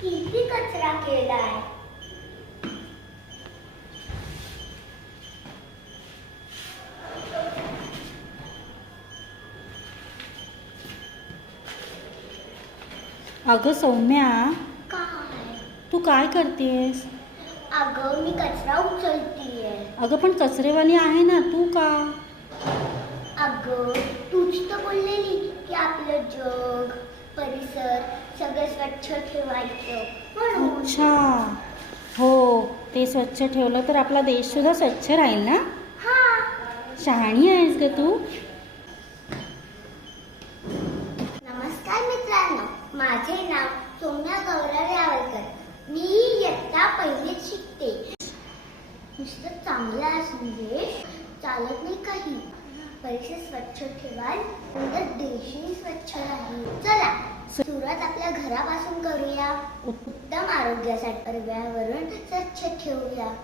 किती कचरा केलाय? अगं सौम्या काय? तू काय करतेस? अगं मी कचरा उचलतीये. अगं पण कचरेवाली आहे ना तू का? अगं तूच तर बोललेली स्वच्छ ठेवायचं. म्हणून अच्छा. हो ते स्वच्छ ठेवलं तर आपला देश सुद्धा स्वच्छ राहील ना? हा. शहाणी आहेस ग तू. नमस्कार मित्रांनो माझे नाव सौम्या गौरव यावलकर. मी इयत्ता पहिलीत शिकते. नुसतं चांगलं देश चालत नाही काही. परिसर स्वच्छ ठेवाल तर देशही स्वच्छ राहील. चला सुरुवात आपल्या घरापासून उत्तम आरोग्यासाठी पर्यावरण स्वच्छ ठेवूया.